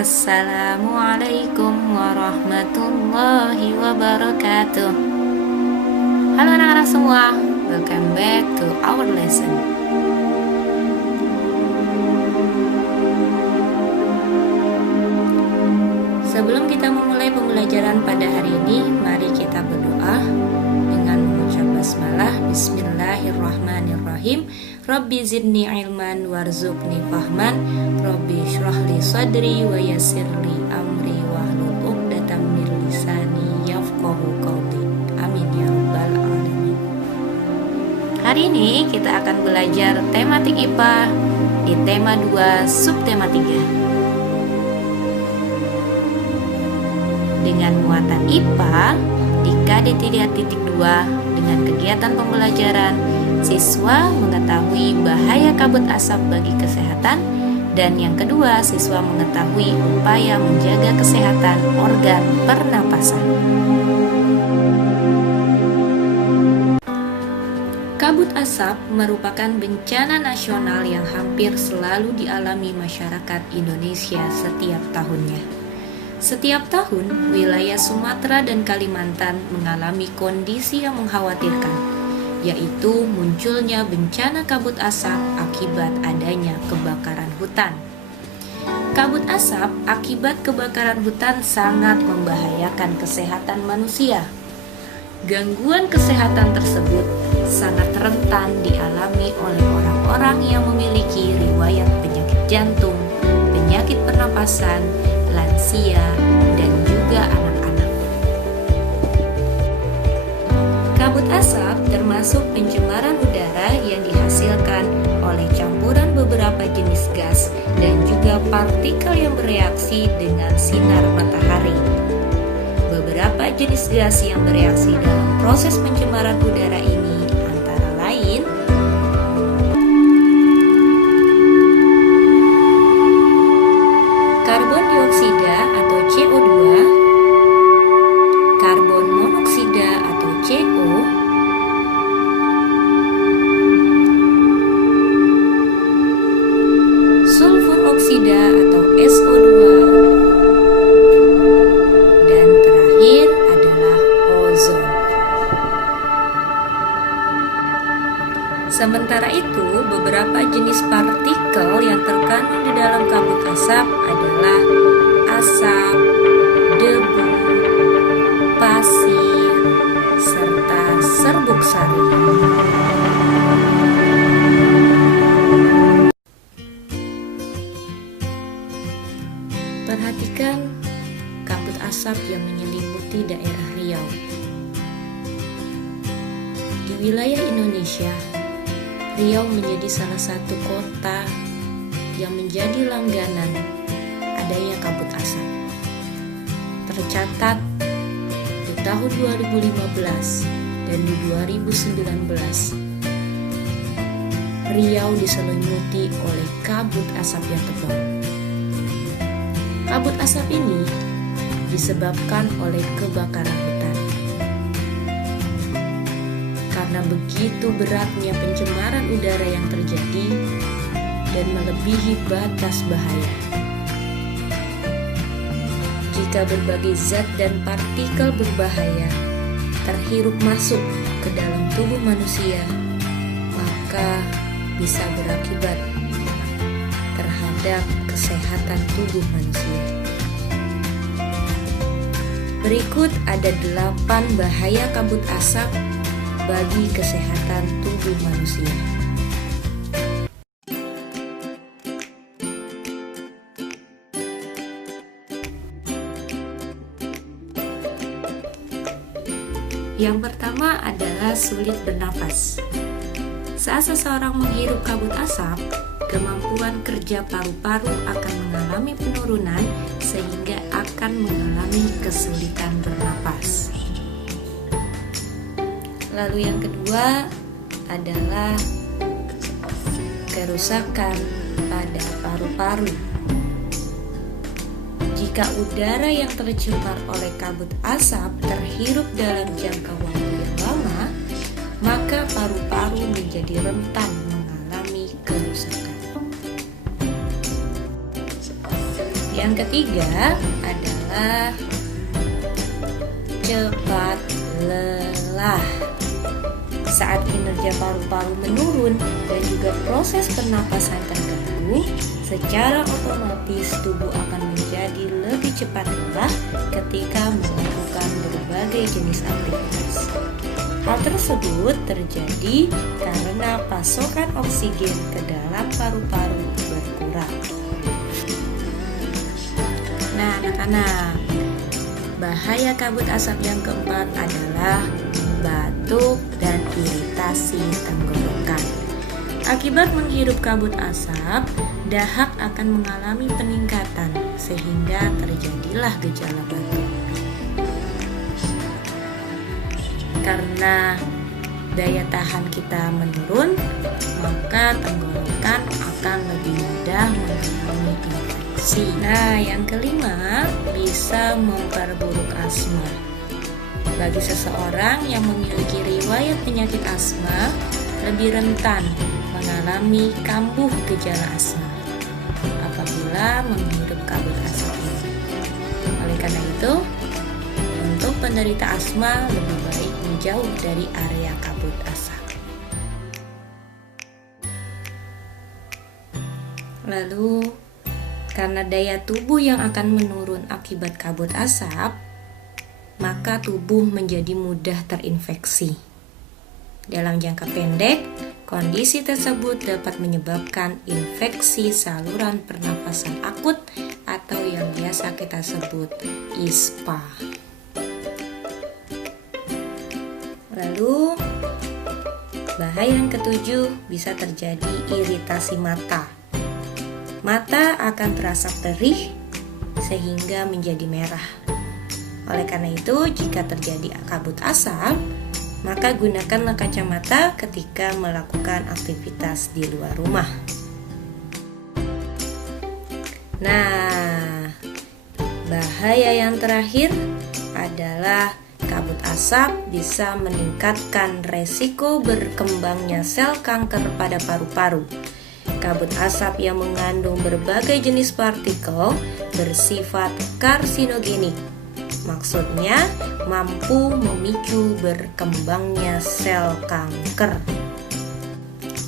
Assalamualaikum warahmatullahi wabarakatuh. Halo anak-anak semua, welcome back to our lesson. Sebelum kita memulai pembelajaran pada hari ini, mari kita berdoa dengan mengucap basmalah. Bismillahirrahmanirrahim. Rabbi zidni ilman warzuqni fahman. Rabbi shrahli sadri wa yassirli amri wahlul 'uqdatam min lisani yafqahu qawli. Amin ya rabbal alamin. Hari ini kita akan belajar tematik IPA di tema 2 subtema 3. Dengan muatan IPA di KD 3.2 dengan kegiatan pembelajaran, siswa mengetahui bahaya kabut asap bagi kesehatan, dan yang kedua, siswa mengetahui upaya menjaga kesehatan organ pernapasan. Kabut asap merupakan bencana nasional yang hampir selalu dialami masyarakat Indonesia setiap tahunnya. Setiap tahun, wilayah Sumatera dan Kalimantan mengalami kondisi yang mengkhawatirkan, yaitu munculnya bencana kabut asap akibat adanya kebakaran hutan. Kabut asap akibat kebakaran hutan sangat membahayakan kesehatan manusia. Gangguan kesehatan tersebut sangat rentan dialami oleh orang-orang yang memiliki riwayat penyakit jantung, penyakit pernapasan, lansia, dan juga anak-anak. Kabut asap termasuk pencemaran udara yang dihasilkan oleh campuran beberapa jenis gas dan juga partikel yang bereaksi dengan sinar matahari. Beberapa jenis gas yang bereaksi dalam proses pencemaran udara ini antara lain karbon dioksida atau CO2, karbon monoksida atau CO, sulfur oksida atau SO2, dan terakhir adalah ozon. Sementara itu, beberapa jenis partikel yang terkandung di dalam kabut asap adalah asap, debu, pasir, serta serbuk sari. Perhatikan kabut asap yang menyelimuti daerah Riau. Di wilayah Indonesia, Riau menjadi salah satu kota yang menjadi langganan adanya kabut asap. Tercatat di tahun 2015 dan di 2019, Riau diselimuti oleh kabut asap yang tebal. Kabut asap ini disebabkan oleh kebakaran hutan. Karena begitu beratnya pencemaran udara yang terjadi dan melebihi batas bahaya. Jika berbagai zat dan partikel berbahaya terhirup masuk ke dalam tubuh manusia, maka bisa berakibat terhadap kesehatan tubuh manusia. Berikut ada 8 bahaya kabut asap bagi kesehatan tubuh manusia. Yang pertama adalah sulit bernapas. Saat seseorang menghirup kabut asap, kemampuan kerja paru-paru akan mengalami penurunan sehingga akan mengalami kesulitan bernapas. Lalu yang kedua adalah kerusakan pada paru-paru. Jika udara yang tercemar oleh kabut asap terhirup dalam jangka waktu yang lama, maka paru-paru menjadi rentan mengalami kerusakan. Yang Yang ketiga adalah cepat lelah. Saat kinerja paru-paru menurun dan juga proses pernapasan terganggu, secara otomatis tubuh akan menjadi lebih cepat lelah ketika melakukan berbagai jenis aktivitas. Hal tersebut terjadi karena pasokan oksigen ke dalam paru-paru berkurang. Nah, anak-anak, bahaya kabut asap yang keempat adalah batuk dan iritasi tenggorokan. Akibat menghirup kabut asap, dahak akan mengalami peningkatan sehingga terjadilah gejala batuk. Karena daya tahan kita menurun, maka tenggorokan akan lebih mudah mengalami infeksi. Nah, yang kelima bisa memperburuk asma. Bagi seseorang yang memiliki riwayat penyakit asma, lebih rentan mengalami kambuh gejala asma apabila menghirup kabut asap ini. Oleh karena itu, untuk penderita asma lebih baik menjauh dari area kabut asap. Lalu, karena daya tubuh yang akan menurun akibat kabut asap, maka tubuh menjadi mudah terinfeksi. Dalam jangka pendek, kondisi tersebut dapat menyebabkan infeksi saluran pernafasan akut atau yang biasa kita sebut ISPA. Lalu, bahaya yang ketujuh bisa terjadi iritasi mata. Mata akan terasa perih sehingga menjadi merah. Oleh karena itu, jika terjadi kabut asap, maka gunakanlah kacamata ketika melakukan aktivitas di luar rumah. Nah, bahaya yang terakhir adalah kabut asap bisa meningkatkan resiko berkembangnya sel kanker pada paru-paru. Kabut asap yang mengandung berbagai jenis partikel bersifat karsinogenik. Maksudnya, mampu memicu berkembangnya sel kanker.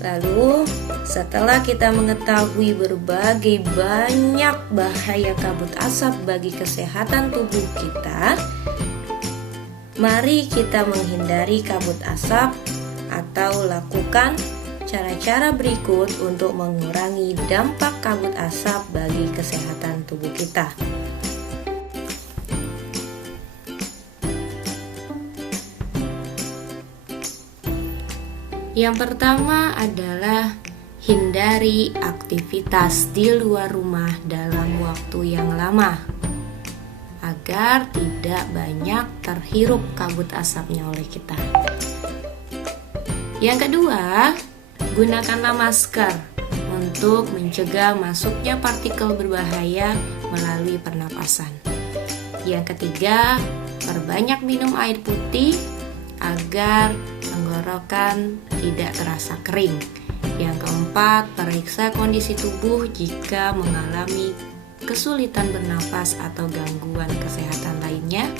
Lalu, setelah kita mengetahui berbagai banyak bahaya kabut asap bagi kesehatan tubuh kita, mari kita menghindari kabut asap atau lakukan cara-cara berikut untuk mengurangi dampak kabut asap bagi kesehatan tubuh kita. Yang pertama adalah hindari aktivitas di luar rumah dalam waktu yang lama agar tidak banyak terhirup kabut asapnya oleh kita. Yang kedua, gunakanlah masker untuk mencegah masuknya partikel berbahaya melalui pernapasan. Yang ketiga, perbanyak minum air putih agar tenggorokan tidak terasa kering. Yang keempat, periksa kondisi tubuh jika mengalami kesulitan bernapas atau gangguan kesehatan lainnya.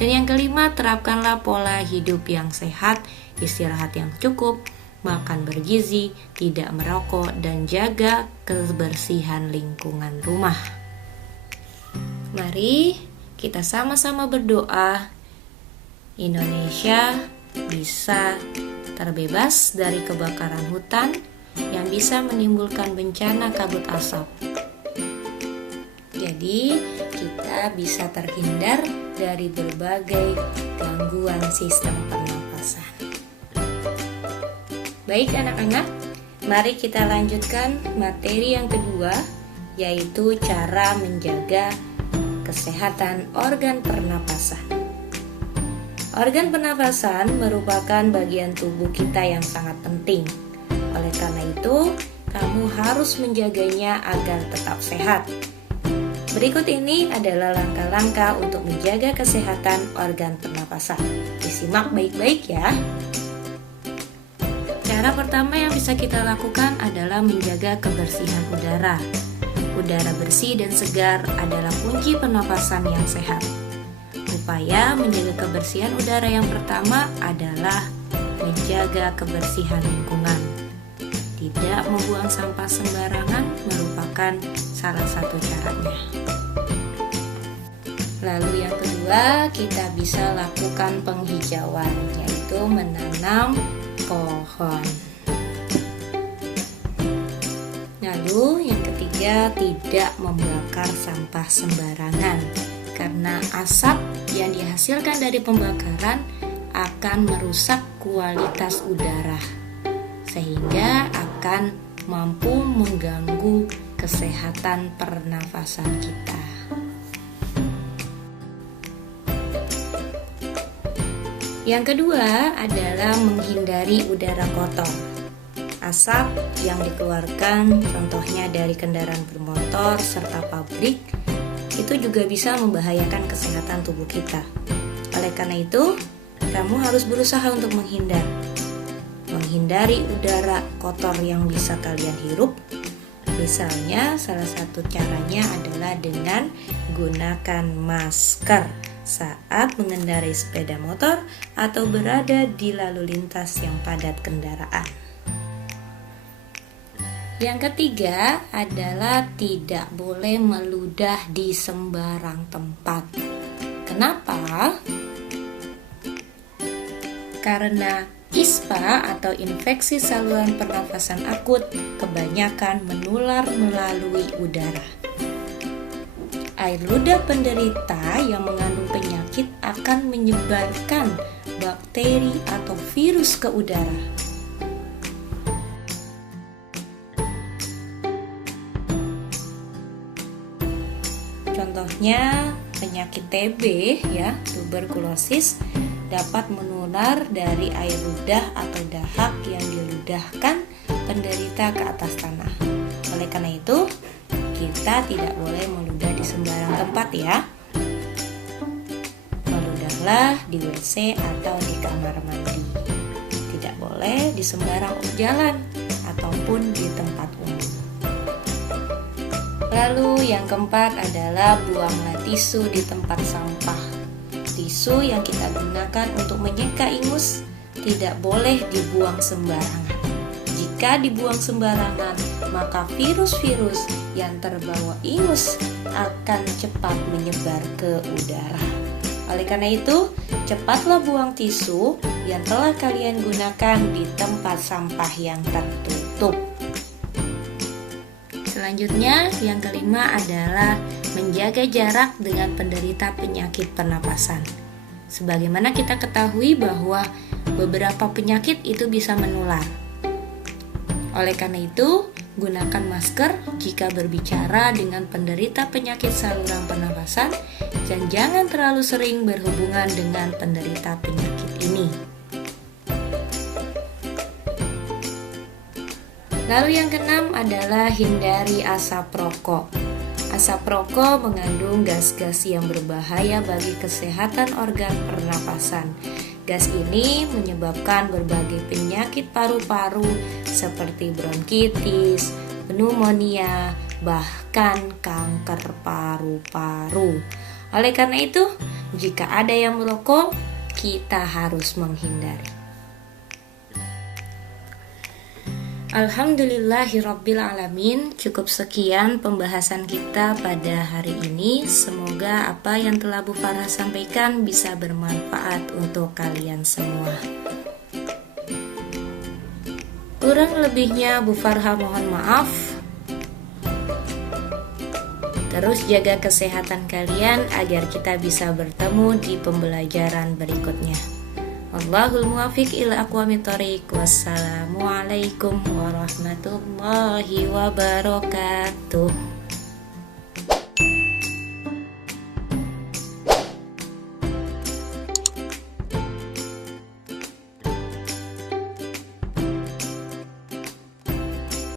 Dan yang kelima, terapkanlah pola hidup yang sehat, istirahat yang cukup, makan bergizi, tidak merokok, dan jaga kebersihan lingkungan rumah. Mari kita sama-sama berdoa Indonesia bisa terbebas dari kebakaran hutan yang bisa menimbulkan bencana kabut asap. Jadi, kita bisa terhindar dari berbagai gangguan sistem pernapasan. Baik anak-anak, mari kita lanjutkan materi yang kedua, yaitu cara menjaga kesehatan organ pernapasan. Organ pernapasan merupakan bagian tubuh kita yang sangat penting. Oleh karena itu, kamu harus menjaganya agar tetap sehat. Berikut ini adalah langkah-langkah untuk menjaga kesehatan organ pernapasan. Disimak baik-baik ya. Cara pertama yang bisa kita lakukan adalah menjaga kebersihan udara. Udara bersih dan segar adalah kunci pernapasan yang sehat. Upaya menjaga kebersihan udara yang pertama adalah menjaga kebersihan lingkungan. Tidak membuang sampah sembarangan merupakan salah satu caranya. Lalu yang kedua, kita bisa lakukan penghijauan, yaitu menanam pohon. Lalu yang ketiga, tidak membakar sampah sembarangan, karena asap yang dihasilkan dari pembakaran akan merusak kualitas udara, sehingga akan mampu mengganggu kesehatan pernafasan kita. Yang kedua adalah menghindari udara kotor. Asap yang dikeluarkan contohnya dari kendaraan bermotor serta pabrik itu juga bisa membahayakan kesehatan tubuh kita. Oleh karena itu, kamu harus berusaha untuk menghindari udara kotor yang bisa kalian hirup. Misalnya, salah satu caranya adalah dengan gunakan masker saat mengendarai sepeda motor atau berada di lalu lintas yang padat kendaraan. Yang ketiga adalah tidak boleh meludah di sembarang tempat. Kenapa? Karena ISPA atau infeksi saluran pernafasan akut kebanyakan menular melalui udara. Air ludah penderita yang mengandung penyakit akan menyebarkan bakteri atau virus ke udara. Contohnya penyakit TB ya, tuberkulosis dapat menular dari air ludah atau dahak yang diludahkan penderita ke atas tanah. Oleh karena itu, kita tidak boleh meludah di sembarang tempat ya. Meludahlah di WC atau di kamar mandi. Tidak boleh di sembarang jalan ataupun di tempat umum. Lalu yang keempat adalah buanglah tisu di tempat sampah. Tisu yang kita gunakan untuk menyeka ingus tidak boleh dibuang sembarangan. Jika dibuang sembarangan, maka virus-virus yang terbawa ingus akan cepat menyebar ke udara. Oleh karena itu, cepatlah buang tisu yang telah kalian gunakan di tempat sampah yang tertutup. Selanjutnya, yang kelima adalah menjaga jarak dengan penderita penyakit pernapasan. Sebagaimana kita ketahui bahwa beberapa penyakit itu bisa menular. Oleh karena itu, gunakan masker jika berbicara dengan penderita penyakit saluran pernapasan dan jangan terlalu sering berhubungan dengan penderita penyakit ini. Lalu yang keenam adalah hindari asap rokok. Asap rokok mengandung gas-gas yang berbahaya bagi kesehatan organ pernapasan. Gas ini menyebabkan berbagai penyakit paru-paru seperti bronkitis, pneumonia, bahkan kanker paru-paru. Oleh karena itu, jika ada yang merokok, kita harus menghindari. Alhamdulillahirrabbilalamin. Cukup sekian pembahasan kita pada hari ini. Semoga apa yang telah Bu Farha sampaikan bisa bermanfaat untuk kalian semua. Kurang lebihnya Bu Farha mohon maaf. Terus jaga kesehatan kalian agar kita bisa bertemu di pembelajaran berikutnya. Wallahul muwaffiq ila aqwamit thoriq. Wassalamualaikum warahmatullahi wabarakatuh.